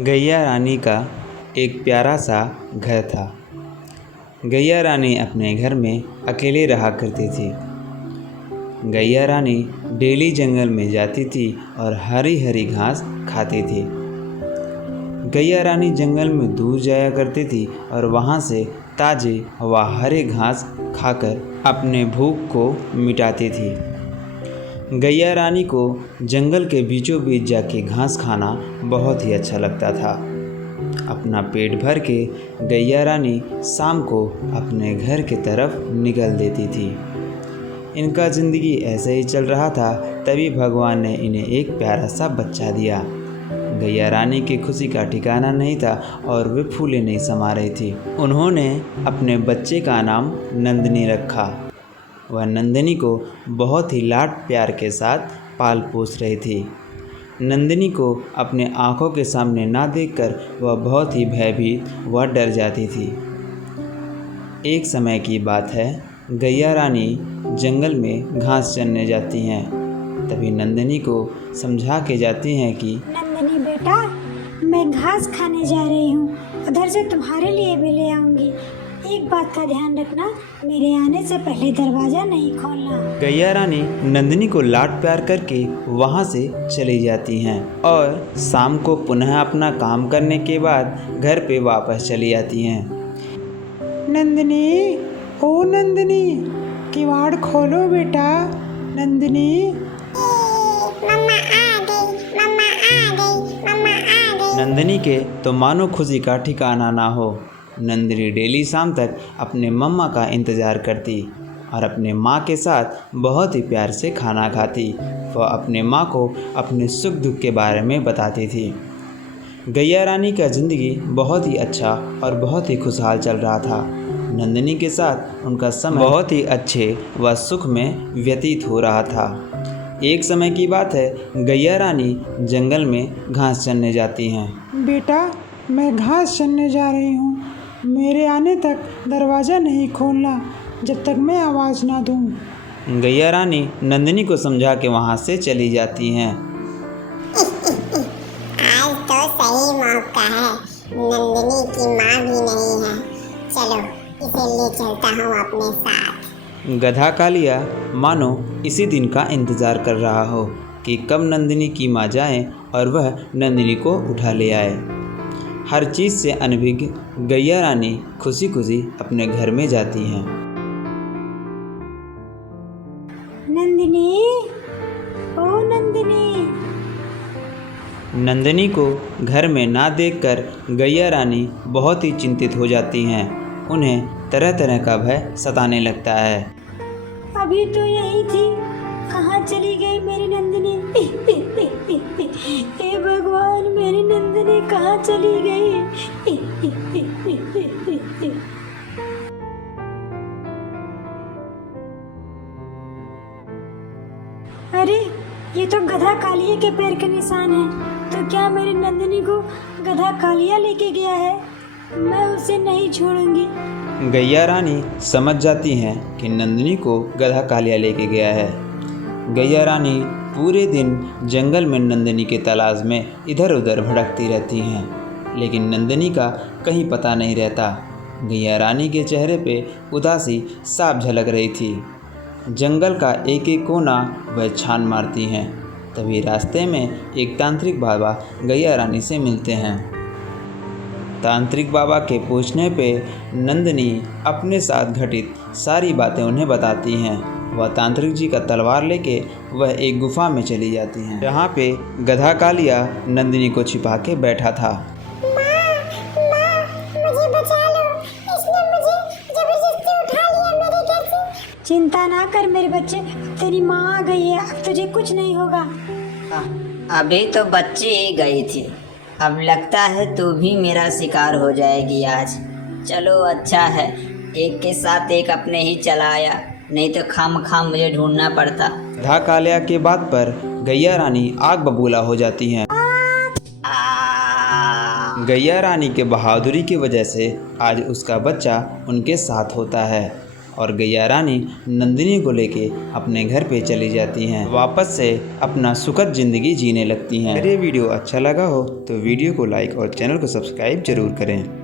गैया रानी का एक प्यारा सा घर था। गैया रानी अपने घर में अकेले रहा करती थी। गैया रानी डेली जंगल में जाती थी और हरी हरी घास खाती थी। गैया रानी जंगल में दूर जाया करती थी और वहाँ से ताज़े व हरे घास खाकर अपने भूख को मिटाती थी। गैया रानी को जंगल के बीचों बीच जाके घास खाना बहुत ही अच्छा लगता था। अपना पेट भर के गैया रानी शाम को अपने घर की तरफ निकल देती थी। इनका ज़िंदगी ऐसे ही चल रहा था, तभी भगवान ने इन्हें एक प्यारा सा बच्चा दिया। गैया रानी की खुशी का ठिकाना नहीं था और वे फूले नहीं समा रही थी। उन्होंने अपने बच्चे का नाम नंदिनी रखा। वह नंदिनी को बहुत ही लाड प्यार के साथ पाल पोस रही थी। नंदिनी को अपने आँखों के सामने ना देखकर वह बहुत ही भयभीत व डर जाती थी। एक समय की बात है, गैया रानी जंगल में घास चरने जाती हैं। तभी नंदिनी को समझा के जाती हैं कि नंदिनी बेटा, मैं घास खाने जा रही हूँ, उधर से तुम्हारे लिए भी ले आऊँगी। एक बात का ध्यान रखना, मेरे आने से पहले दरवाज़ा नहीं खोलना। गैया रानी नंदिनी को लाड प्यार करके वहाँ से चली जाती हैं और शाम को पुनः अपना काम करने के बाद घर पे वापस चली आती हैं। नंदिनी, ओ नंदिनी, किवाड़ खोलो बेटा। नंदिनी, मम्मा आ गई, मम्मा आ गई, मम्मा आ गई। नंदिनी के तो मानो खुशी का ठिकाना ना हो। नंदिनी डेली शाम तक अपने मम्मा का इंतज़ार करती और अपने माँ के साथ बहुत ही प्यार से खाना खाती। वह अपने माँ को अपने सुख दुख के बारे में बताती थी। गैया रानी का ज़िंदगी बहुत ही अच्छा और बहुत ही खुशहाल चल रहा था। नंदिनी के साथ उनका समय बहुत ही अच्छे व सुख में व्यतीत हो रहा था। एक समय की बात है, गैया रानी जंगल में घास चरने जाती हैं। बेटा, मैं घास चरने जा रही हूँ। मेरे आने तक दरवाज़ा नहीं खोलना जब तक मैं आवाज़ ना दूँ। गैया रानी नंदिनी को समझा के वहाँ से चली जाती हैं। आज तो सही मौका है, नंदिनी की माँ भी नहीं है। चलो, इसे ले चलता हूँ अपने साथ। गधा कालिया मानो इसी दिन का इंतज़ार कर रहा हो कि कब नंदिनी की माँ जाए और वह नंदिनी को उठा ले आए। हर चीज़ से अनभिज्ञ गैया रानी खुशी खुशी अपने घर में जाती हैं। नंदिनी, ओ नंदिनी। नंदिनी को घर में ना देखकर गैया रानी बहुत ही चिंतित हो जाती हैं। उन्हें तरह तरह का भय सताने लगता है। अभी तो यही थी, कहाँ चली गई मेरी नंदिनी? हे भगवान, मेरी नंदिनी कहाँ चली गई? अरे, ये तो गधा कालिया के पैर के निशान हैं। तो क्या मेरी नंदिनी को गधा कालिया लेके गया है? मैं उसे नहीं छोड़ूंगी। गैया रानी समझ जाती हैं कि नंदिनी को गधा कालिया लेके गया है। गैया रानी पूरे दिन जंगल में नंदिनी के तलाश में इधर उधर भटकती रहती हैं, लेकिन नंदिनी का कहीं पता नहीं रहता। गैया रानी के चेहरे पे उदासी साफ झलक रही थी। जंगल का एक एक कोना वह छान मारती हैं। तभी रास्ते में एक तांत्रिक बाबा गैया रानी से मिलते हैं। तांत्रिक बाबा के पूछने पे नंदिनी अपने साथ घटित सारी बातें उन्हें बताती हैं। वह तांत्रिक जी का तलवार लेके वह एक गुफा में चली जाती हैं, जहाँ पे गधा कालिया नंदिनी को छिपा के बैठा था। माँ, मुझे बचा लो, इसने मुझे जबरदस्ती उठा लिया मेरे घर से। चिंता ना कर मेरे बच्चे, तेरी माँ आ गई है, अब तुझे कुछ नहीं होगा। अभी तो बच्ची ही गई थी, अब लगता है तू भी मेरा शिकार हो जाएगी आज। चलो अच्छा है, एक के साथ एक अपने ही चला आया, नहीं तो खाम मुझे ढूंढना पड़ता। गधा कालिया के बात पर गैया रानी आग बबूला हो जाती हैं। गैया रानी के बहादुरी की वजह से आज उसका बच्चा उनके साथ होता है और गैया रानी नंदिनी को लेके अपने घर पे चली जाती हैं, वापस से अपना सुखद ज़िंदगी जीने लगती हैं। अगर ये वीडियो अच्छा लगा हो तो वीडियो को लाइक और चैनल को सब्सक्राइब जरूर करें।